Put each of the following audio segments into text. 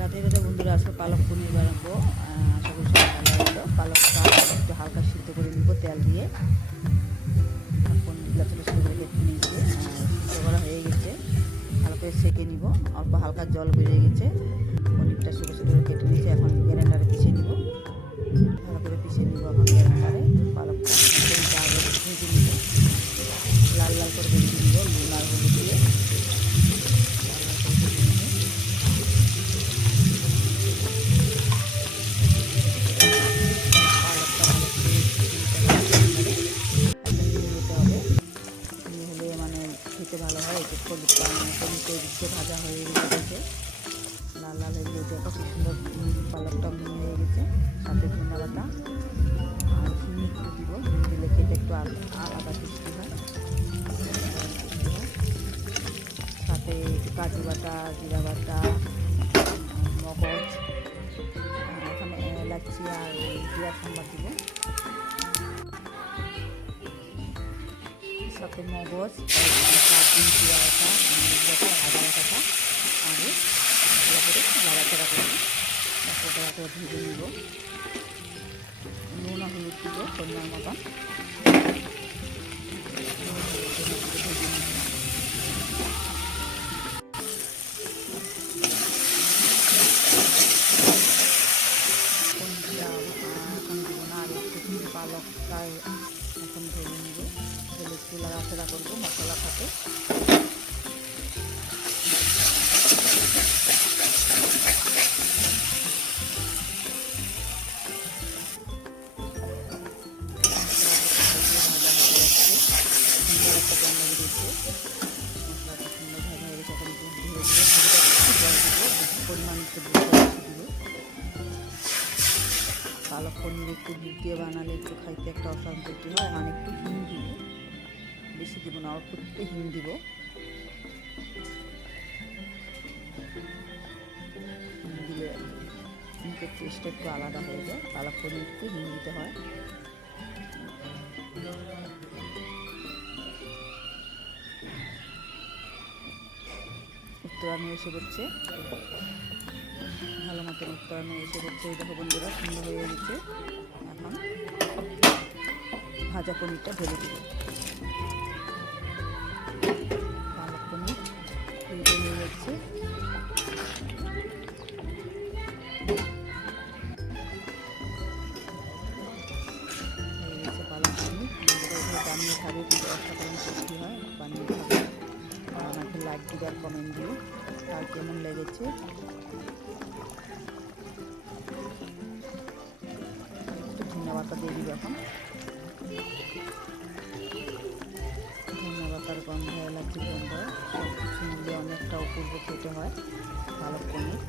রাতে রাতে বন্ধুরা আজকে পালক পনির বানাবো। আশা করি সবাই ভালো লাগলো। পালকটা একটু হালকা সিদ্ধ করে নিব তেল দিয়ে। পনিরগুলো ছোটো ছোটো করে কেটে নিয়েছি, সিদ্ধ করা হয়ে গেছে। ভালো করে সেঁকে নিব। অল্প হালকা জল বেরিয়ে গেছে। পনিরটা ছোটো ছোটো করে কেটে নিয়েছি। এখন গ্রাইন্ডারে পিষে নিব। ভালো করে পিষে নিব এখন গ্রাইন্ডারে। পালকটা পনিরটা আগে ভেজে নিব, লাল লাল করে ভেজে নিব নুন আর হলুদ দিয়ে। খেতে ভালো হয়। এই যে পনিরটা ভাজা হয়ে গেছে, লাল লাল হয়ে গেছে, খুব সুন্দর পালকটা মিহি হয়ে গেছে। সাথে ধনিয়া পাতা আর হিং একটু দিব। হিং দিলে খেতে একটু আলাদা টেস্টি হয়। সাথে একটু কাজু বাটা, জিরা বাটা, মগজ, এখানে এলাচি আর জিরা সম্বার দিব। সাথে মগজ, কাজু, জিরা বাটা, আদা বাটাটা আগে ভালো করে নাড়াচাড়া করে মশলাটা করে ভেজে নিব। নুন আর হলুদ দিব পরিমাণ মতন। এখন দিব না, আর একটু পালকটায় এখন ভেজে নিব। ভেজে একটু নাড়াচাড়া করবো মশলার সাথে। পরিমাণ একটু দিব। পালক পনির একটু দুধ দিয়ে বানালে একটু খাইতে একটা অশান্তি হয়। আর একটু হিং দিব, বেশি দিব না, অল্প একটু হিং দিব। হিং দিলে হিংয়ের টেস্টটা একটু আলাদা হয়ে যায়। পালক পনির একটু হিং দিতে হয়। উত্তরানো এসে পড়ছে, ভালো মতন উত্তরানো এসে পড়ছে। এই দেখো বন্ধুরা সুন্দর হয়ে গেছে। এখন ভাজা পনিরটা ঢেলে দিব। পালক পনির রেডি হয়ে যাচ্ছে। পালক পনির বানিয়ে খাবে, কিন্তু অসাধারণ টেস্টি হয়। বানিয়ে খাবে। আমাকে লাইক দিবে আর কমেন্ট দিও আর কেমন লেগেছে। একটু ধনিয়া পাতা দিয়ে দিবে এখন। ধনিয়া পাতার গন্ধ, এলাচির গন্ধ সব কিছু মিলে অনেকটা অপূর্ব খেতে হয় পালক পনির।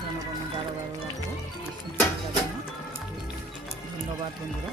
ঘন ঘন গাঢ় গাঢ় রাখবো, বেশি যাবে না। ধন্যবাদ বন্ধুরা।